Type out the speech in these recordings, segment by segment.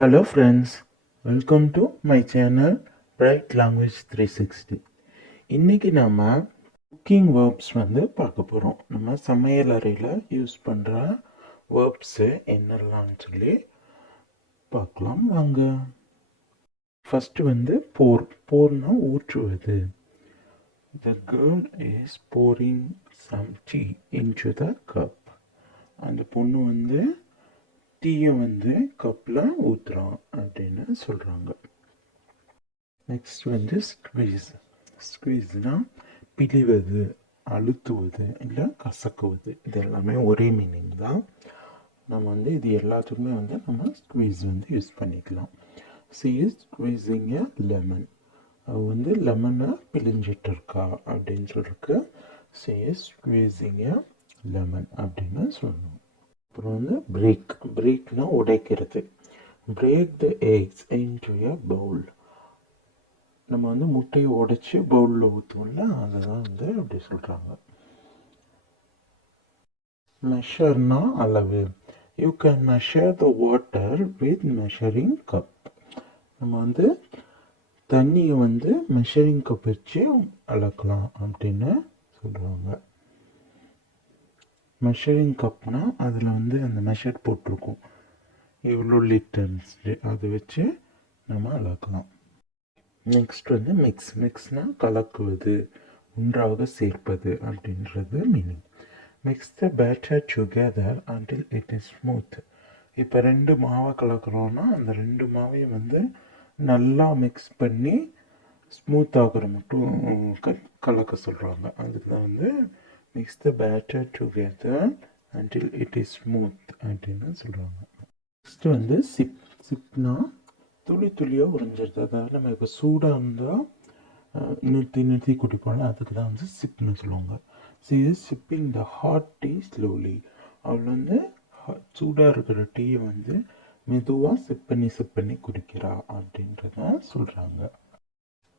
Hello friends, welcome to my channel Bright Language 360. இன்னைக்கு நாம cooking verbs பார்க்க போகிறோம். நம்ம சமையல் அறையில் யூஸ் பண்ணுற வேர்ப்ஸு என்னெல்லாம்னு சொல்லி பார்க்கலாம் வாங்க. First போர்னா ஊற்றுவது. The girl is pouring some tea into the cup. அந்த பொண்ணு டீயை கப்பில் ஊற்றுறான் அப்படின்னு சொல்கிறாங்க. Next squeeze. ஸ்குவீஸ்னால் பிழிவது, அழுத்துவது இல்லை கசக்குவது. இது எல்லாமே ஒரே மீனிங் தான். நம்ம இது எல்லாத்துக்குமே நம்ம ஸ்குவீஸ் யூஸ் பண்ணிக்கலாம். She is squeezing a lemon. அவ லெமனை பிழிஞ்சிட்டு இருக்கா அப்படின்னு சொல்லிருக்கு. She is squeezing a lemon அப்படின்னு சொல்லணும். அப்புறம் பிரேக்னா உடைக்கிறது. Break the eggs into a bowl. நம்ம முட்டையை உடைச்சி பவுலில் ஊற்றுவோம்ல, அதுதான் அப்படி சொல்கிறாங்க. மெஷர்னா அளவு. You can measure the water with measuring cup. நம்ம தண்ணியை மெஷரிங் கப் வச்சு அளக்கலாம் அப்படின்னு சொல்கிறாங்க. மெஷரிங் கப்னா அதில் அந்த மெஷர் போட்டிருக்கும், எவ்வளோ லிட்டர்ஸ், அதை வச்சு நம்ம அளக்கலாம். Next mix. மிக்ஸ்னால் கலக்குவது, ஒன்றாக சேர்ப்பது அப்படின்றது meaning. Mix the batter together until it is smooth. இப்போ 2 மாவை கலக்கிறோன்னா அந்த 2 மாவையும் நல்லா மிக்ஸ் பண்ணி ஸ்மூத் ஆகிற மட்டும் கலக்க சொல்கிறாங்க. அதுக்கு தான் mix the batter together until it is smooth அப்படின்னு சொல்கிறாங்க. Next chip. சிப்னா துளி துளியாக உறைஞ்சிருது. அதாவது நம்ம இப்போ சூடாக இருந்தால் நிறுத்தி குடிப்போம்ல, அதுக்கு தான் சிப்னு சொல்லுவாங்க. She is sipping the hot tea slowly. அவள் சூடாக இருக்கிற டீயை மெதுவாக சிப் பண்ணி குடிக்கிறா அப்படின்றத சொல்கிறாங்க.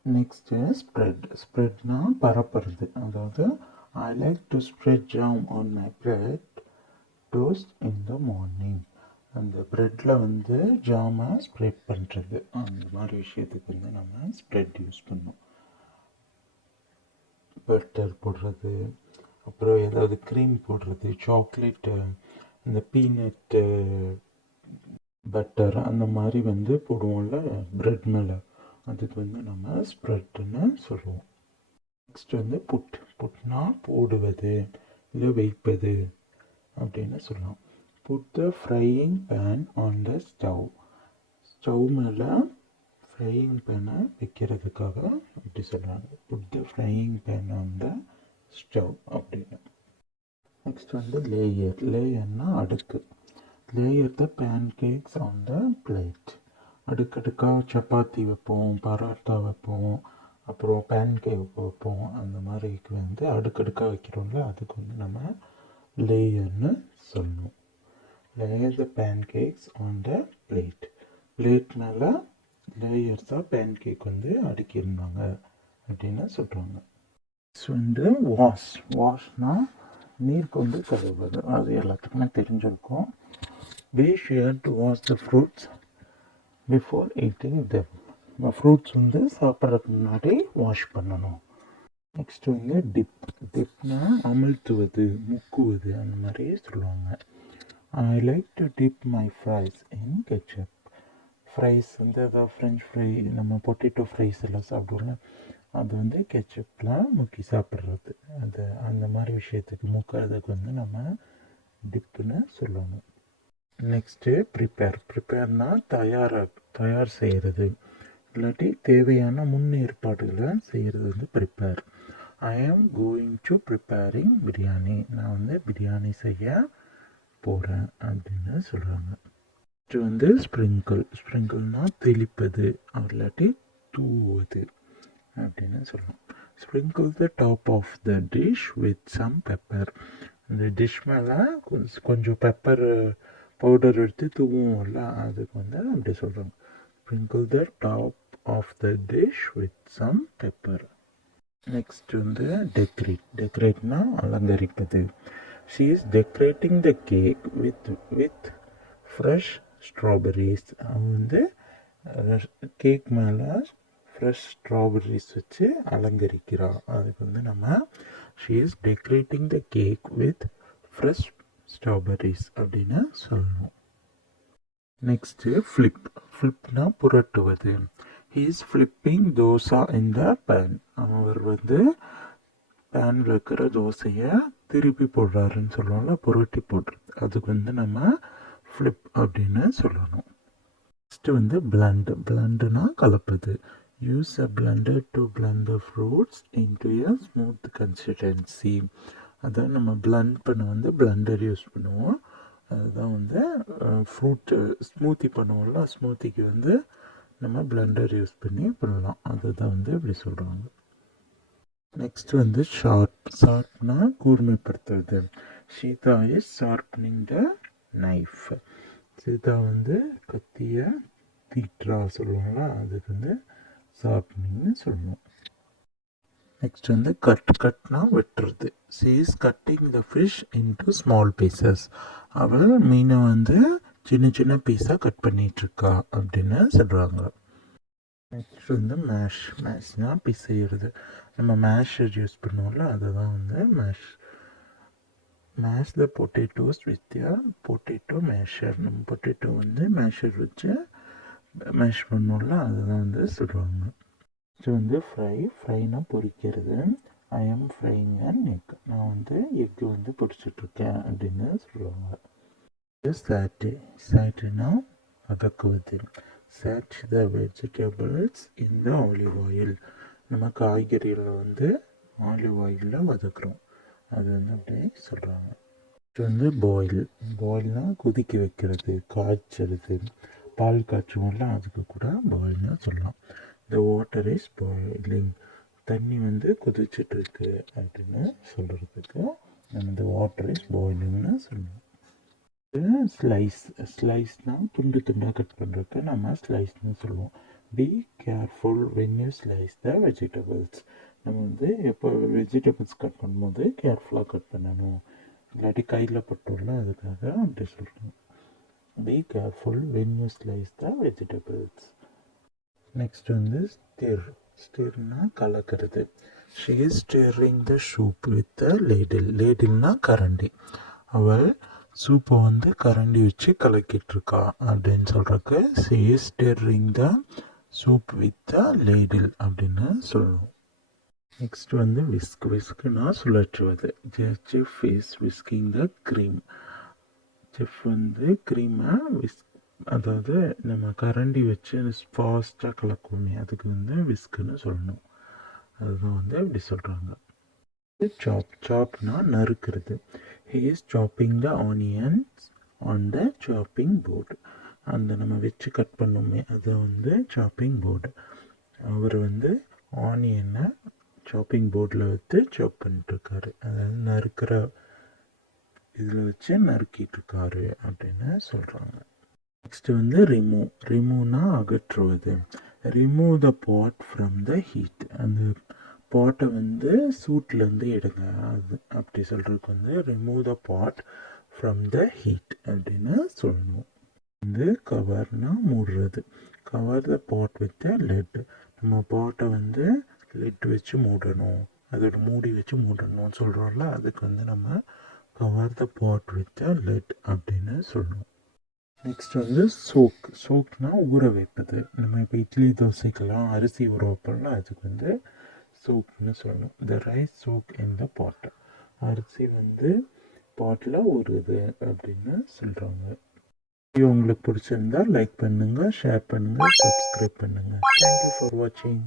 Next spread. ஸ்ப்ரெட்னா பரப்புறது. அதாவது I like to spread jam on my bread toast in the morning. அந்த ப்ரெட்டில் ஜாமை ஸ்ப்ரெட் பண்ணுறது, அந்த மாதிரி விஷயத்துக்கு நம்ம ஸ்ப்ரெட் யூஸ் பண்ணோம். பட்டர் போடுறது, அப்புறம் ஏதாவது க்ரீம் போடுறது, சாக்லேட்டு, இந்த பீனட்டு பட்டர் அந்த மாதிரி போடுவோம்ல ப்ரெட் மேலே, அதுக்கு நம்ம ஸ்ப்ரெட்டுன்னு சொல்லுவோம். Next put. புட்னா போடுவது இல்லை வைப்பது அப்படின்னு சொல்லலாம். Put the frying pan on the stove. Stove மேலே ஃப்ரையிங் பேனை வைக்கிறதுக்காக அப்படி சொல்கிறாங்க. Put the frying pan on the stove அப்படின்னு. Next layer. லேயர்னா அடுக்கு. Layer the pancakes on the plate. அடுக்கடுக்காக சப்பாத்தி வைப்போம், பரோட்டா வைப்போம், அப்புறம் பேன்கேக் வைப்போம். அந்த மாதிரிக்கு அடுக்கடுக்காக வைக்கிறோம்ல, அதுக்கு நம்ம லேயர்னு சொல்லணும். Layer the pancakes on the plate. Plate மேலே லேயர்ஸாக பேன்கேக் அடுக்கியிருந்தாங்க அப்படின்னு சொல்கிறாங்க. வாஷ். வாஷ்னால் நீர் கொண்டு கழுவுவது. அது எல்லாத்துக்குமே தெரிஞ்சிருக்கும். we should wash the fruits before eating them. Fruits சாப்பிட்றதுக்கு முன்னாடி வாஷ் பண்ணணும். Next tip. டிப்னா அமிழ்த்துவது, முக்குவது, அந்த மாதிரி சொல்லுவாங்க. I like to dip my fries in ketchup. Fries ஏதாவது ஃப்ரெஞ்ச் ஃப்ரை, நம்ம பொட்டேட்டோ ஃப்ரைஸ் எல்லாம் சாப்பிடுவோம்ல, அது கெச்சப்பில் முக்கி சாப்பிட்றது. அது அந்த மாதிரி விஷயத்துக்கு முக்கிறதுக்கு நம்ம டிப்புன்னு சொல்லணும். Next prepare. ப்ரிப்பேர்னால் தயார் செய்கிறது, இல்லாட்டி தேவையான முன்னேற்பாடுகளை செய்கிறது prepare. I am going to preparing biryani. நான் பிரியாணி செய்ய போகிறேன் அப்படின்னு சொல்கிறாங்க. Next sprinkle. ஸ்ப்ரிங்கிள்னால் தெளிப்பது, இல்லாட்டி தூவுவது அப்படின்னு சொல்லலாம். Sprinkle the top of the dish with some pepper. இந்த டிஷ் மேலே கொஞ்சம் பெப்பர் பவுடர் எடுத்து தூவுவோம்ல, அதுக்கு அப்படி சொல்கிறாங்க. Sprinkle the top of the dish with some pepper. Next decorate. Decorateனா அலங்கரிப்பது. She is decorating the cake with fresh strawberries. அவன் வந்து கேக் மேலே ஃப்ரெஷ் ஸ்ட்ராபெரிஸ் வச்சு அலங்கரிக்கிறாள். அதுக்கு வந்து நம்ம she is decorating the cake with fresh strawberries அப்படின்னு சொல்லணும். Next flip. ஃப்ளிப்னா புரட்டுவது. He is flipping dosa in the pan. அவர் வந்து பேனில் இருக்கிற தோசையை திருப்பி போடுறாருன்னு சொல்லுவோம்ல, புரட்டி போடுறது. அதுக்கு வந்து நம்ம ஃப்ளிப் அப்படின்னு சொல்லணும். நெக்ஸ்ட்டு வந்து பிளண்ட். பிளண்டுனா கலப்பது. Use a blender to blend the fruits into a smooth consistency. அதான் நம்ம பிளண்ட் பண்ண வந்து பிளண்டர் யூஸ் பண்ணுவோம். அதுதான் வந்து ஃப்ரூட்டு ஸ்மூத்தி பண்ணுவோம்ல, ஸ்மூத்திக்கு வந்து நம்ம பிளண்டர் யூஸ் பண்ணி பண்ணலாம். அதுதான் வந்து இப்படி சொல்கிறாங்க. நெக்ஸ்ட் வந்து ஷார்ப். ஷார்ப்னா கூர்மைப்படுத்துறது. Sita is sharpening the knife. Sita வந்து கத்தியை தீட்டுறா சொல்லுவாங்களா, அதுக்கு வந்து ஷார்ப்னிங்னு சொல்லணும். நெக்ஸ்ட் வந்து கட். கட்னா வெட்டுறது. She is cutting the fish into small pieces. அவள் மீனை வந்து சின்ன சின்ன பீஸாக கட் பண்ணிகிட்ருக்கா அப்படின்னு சொல்கிறாங்க. நெக்ஸ்ட் வந்து மேஷ். மேஷ்னால் பிசைகிறது. நம்ம மேஷர் யூஸ் பண்ணுவோம்ல, அதுதான் வந்து mash. Mash the potatoes with a potato masher. நம்ம பொட்டேட்டோ வந்து மேஷர் வச்சு மேஷ் பண்ணோம்ல, அதுதான் வந்து சொல்கிறாங்க. நெக்ஸ்ட் வந்து ஃப்ரை. ஃப்ரைனா பொரிக்கிறது. ஐ ஆம் ஃப்ரைங் அன் எக். நான் வந்து எக்கு வந்து பொரிச்சிட்ருக்கேன் அப்படின்னு சொல்லுவாங்க. சாட்டே. சாட்டேனா வதக்குவது. Saute the vegetables in the olive oil. நம்ம காய்கறிகளை வந்து ஆலிவ் ஆயிலில் வதக்குறோம், அது வந்து அப்படியே சொல்கிறாங்க. இது வந்து பாயில். பாயில்னால் கொதிக்க வைக்கிறது, காய்ச்சறது. பால் காய்ச்சுவோம்ல, அதுக்கு கூட பாயில்னு சொல்லலாம். The water is boiling. தண்ணி வந்து கொதிச்சிட்ருக்கு அப்படின்னு சொல்கிறதுக்கு நம்ம இந்த வாட்டர் இஸ் பாயிலிங்னு சொல்லணும். ஸ்லைஸ். ஸ்லைஸ்னால் துண்டு துண்டாக கட் பண்ணுறதுக்கு நம்ம ஸ்லைஸ்னு சொல்லுவோம். B careful when you slice the vegetables. நம்ம வந்து எப்போ வெஜிடபிள்ஸ் கட் பண்ணும்போது கேர்ஃபுல்லாக கட் பண்ணணும், இல்லாட்டி கையில் பட்டோம்ல, அதுக்காக அப்படி சொல்கிறோம். Be careful when you slice the vegetables. Next வந்து ஸ்டிர். ஸ்டிர்னா கலக்கிறது. She is stirring the soup with the ladle. லேடில்னா கரண்டி. அவள் சூப்பை வந்து கரண்டி வச்சு கலக்கிட்டுருக்கா அப்படின்னு சொல்கிறக்கு she is stirring the soup with the ladle அப்படின்னு சொல்லணும். நெக்ஸ்ட் வந்து விஸ்க். விஸ்க்குனா சுழற்றுவது. Chef is whisking the cream. Chef வந்து க்ரீமை அதாவது நம்ம கரண்டி வச்சு ஃபாஸ்ட்டாக கலக்குவோமே, அதுக்கு வந்து விஸ்க்குன்னு சொல்லணும். அதுதான் வந்து இப்படி சொல்கிறாங்க. சாப். சாப்னா நறுக்கிறது. He is chopping the onions on the chopping board. அந்த நம்ம வச்சு கட் பண்ணோமே, அது வந்து சாப்பிங் போர்டு. அவர் வந்து ஆனியனை சாப்பிங் போர்டில் வச்சு சாப் பண்ணிட்டுருக்காரு, அதாவது நறுக்கிற இதில் வச்சு நறுக்கிட்டுருக்காரு அப்படின்னு சொல்கிறாங்க. நெக்ஸ்ட் வந்து ரிமூவ். ரிமூவ்னா அகற்றுவது. Remove the pot from the heat. அந்த பாட்டை வந்து சூட்லேருந்து எடுங்க, அது அப்படி சொல்கிறதுக்கு வந்து remove the pot from the heat அப்படின்னு சொல்லணும். வந்து கவர்னா மூடுறது. Cover the pot with the lid. நம்ம பாட்டை வந்து லெட் வச்சு மூடணும், அதோட மூடி வச்சு மூடணும்னு சொல்கிறோம்ல, அதுக்கு வந்து நம்ம cover the pot with the lid அப்படின்னு சொல்லணும். நெக்ஸ்ட் வந்து சோக். சோக்னா ஊற வைப்பது. நம்ம இப்போ இட்லி தோசைக்கெல்லாம் அரிசி ஊற வைப்போம்ல, அதுக்கு வந்து சோக்னு சொல்லணும். த ரைஸ் சோக் இன் த பாட். அரிசி வந்து பாட்டில் ஊறுது அப்படின்னு சொல்கிறாங்க. இது உங்களுக்கு பிடிச்சிருந்தா லைக் பண்ணுங்கள், ஷேர் பண்ணுங்கள், சப்ஸ்கிரைப் பண்ணுங்கள். தேங்க்யூ ஃபார் வாட்சிங்.